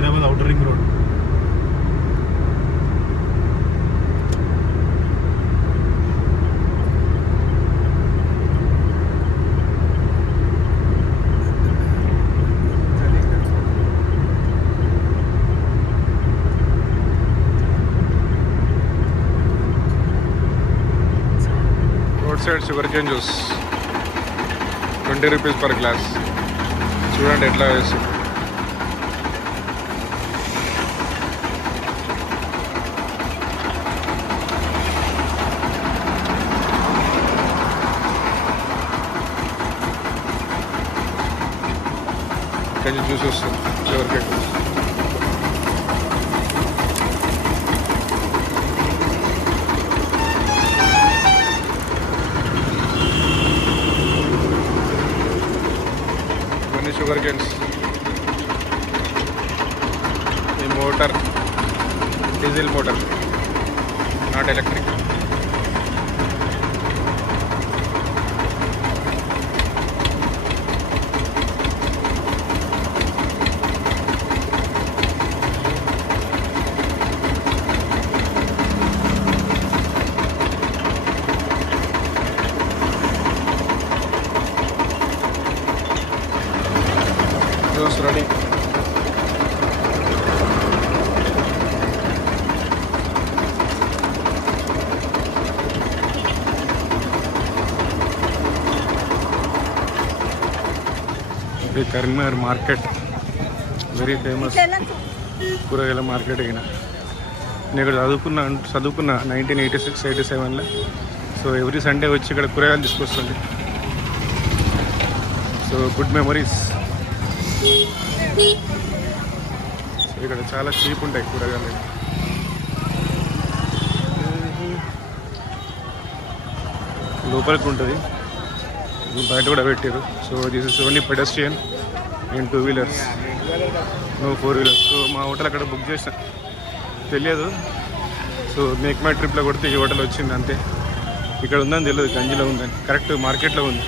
Hyderabad outer ring road. Road side sugar cane juice 20 rupees per glass. చూడండి ఎట్లా వేస్తుంది. కొంచెం జ్యూస్ వస్తుంది షుగర్ కేన్ జ్యూస్. ఇవన్నీ షుగర్ కేన్స్. ఈ motor diesel motor, not electric. Juice ready. ఇది కరీంనగర్ మార్కెట్, వెరీ ఫేమస్ కూరగాయల మార్కెట్. అయినా నేను ఇక్కడ చదువుకున్న 1986-87లో. సో ఎవ్రీ సండే వచ్చి ఇక్కడ కూరగాయలు తీసుకొస్తుంది. So good memories. ఇక్కడ చాలా చీప్ ఉంటాయి కూరగాయలు. లోపలికి ఉంటుంది, బయట కూడా పెట్టారు. So this is only pedestrian and 2 wheelers, no 4 wheelers. So మా హోటల్ అక్కడ బుక్ చేసిన తెలియదు. సో మేక్ మై ట్రిప్లో కొడితే ఈ హోటల్ వచ్చింది అంతే. ఇక్కడ ఉందని తెలియదు, గంజిలో ఉందని. కరెక్ట్ మార్కెట్లో ఉంది.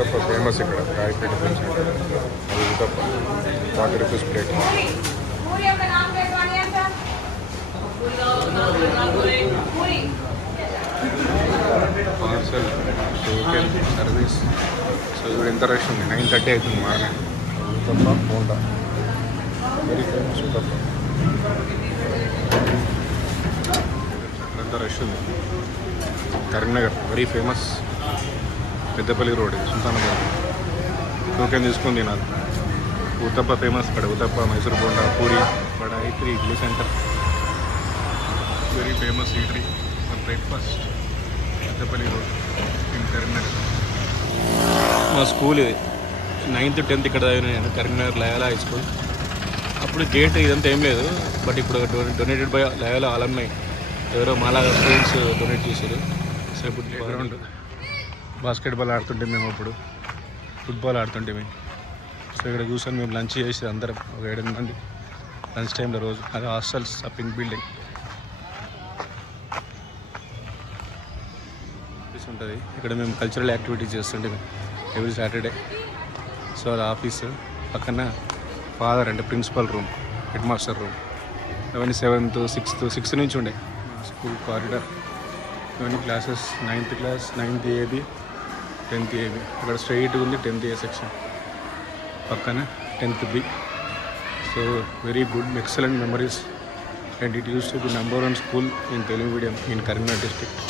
ఉత్తప్ప ఫేమస్ ఇక్కడ రాయపేట అది uttapam 40 rupees plate. Parcel token service. So ఇప్పుడు ఎంత రష్ ఉంది, 9:30 అవుతుంది morning. Uttapam bonda very famous uttapam. ఎంత రష్ ఉంది. Karimnagar very famous. Peddapalli road ఇది, సుల్తానాబాద్. టోకెన్ తీసుకొని తినాలి. ఉత్తప్ప ఫేమస్ ఇక్కడ. Uttapam, Mysore bonda, puri, vada, idli, idli centre very famous eatery for breakfast. Peddapalli road in Karimnagar. మా స్కూల్ ఇది 9th 10th ఇక్కడ చదివిన నేను, కరీంనగర్ లయోలా హై స్కూల్. అప్పుడు గేట్ ఇదంతా ఏం లేదు, బట్ ఇప్పుడు డొనేటెడ్ బై లయోలా ఆలమ్నై. ఎవరో మాలాగా స్టూడెంట్స్ డొనేట్ చేశారు. సో ఇప్పుడు గ్రౌండ్ బాస్కెట్బాల్ ఆడుతుంటే మేము, అప్పుడు ఫుట్బాల్ ఆడుతుంటే మేము. సో ఇక్కడ కూర్చొని మేము లంచ్ చేసి అందరం ఒక 7 మంది లంచ్ టైంలో రోజు. అది హాస్టల్స్, ఆ పింక్ బిల్డింగ్ ఉంటుంది. ఇక్కడ మేము కల్చరల్ యాక్టివిటీస్ చేస్తుంటే ఎవ్రీ సాటర్డే. సో అది ఆఫీసు పక్కన ఫాదర్ అంటే principal room, head master room. అవన్నీ 7th 6th నుంచి ఉండే స్కూల్ కారిడార్. ఇవన్నీ classes 9th class, 9th AB, 10th AB. ఇక్కడ స్ట్రైట్గా ఉంది 10th A సెక్షన్, పక్కన 10th B. So very good, excellent memories. And it use to be #1 school in Telugu medium in Karimnagar district.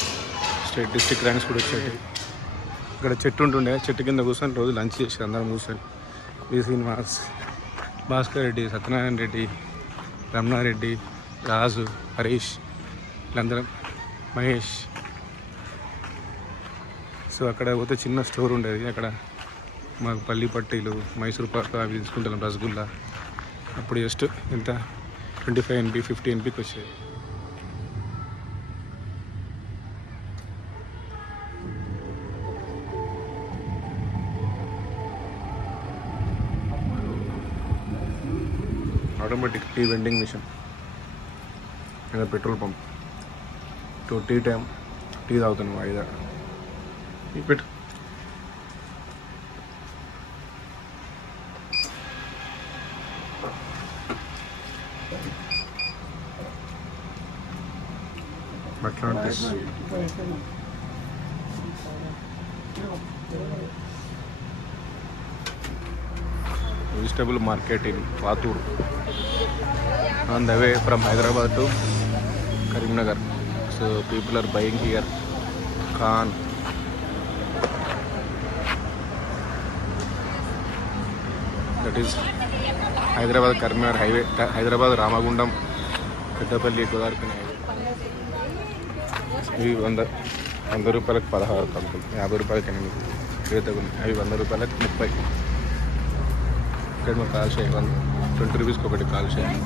State district ranks కూడా వచ్చాయి. ఇక్కడ చెట్టు ఉంటుండే, చెట్టు కింద కూర్చొని రోజు లంచ్ చేసి అందరం కూర్చొని. వి శ్రీనివాస్, భాస్కర్ రెడ్డి, సత్యనారాయణ రెడ్డి, రమణారెడ్డి, రాజు, హరీష్, వీళ్ళందరం, మహేష్. సో అక్కడ పోతే చిన్న స్టోర్ ఉండేది. అక్కడ మాకు పల్లి పట్టీలు, మైసూర్ పాక్ అవి తీసుకుంటాం, రసగుల్లా. అప్పుడు జస్ట్ ఎంత 25 NP 50 NPకి వచ్చేది. ఆటోమేటిక్ టీ వెండింగ్ మిషన్ లేదా petrol pump. Tea time tea తాగుతాను 5 పెట్టు. Atlantis vegetable market in Patur on the way from Hyderabad to Karimnagar. So people are buying here corn. That is Hyderabad Karimnagar highway, Hyderabad Ramagundam Peddapalli Godavarkani highway. ఇవి 100 రూపాయలకు 16 కంకులు, 50 రూపాయలకి 8. అవి 100 రూపాయలకు 30. ఇక్కడ మాకు కాల్ చేయాలి, 20 రూపీస్కి ఒకటి కాల్ చేయాలి.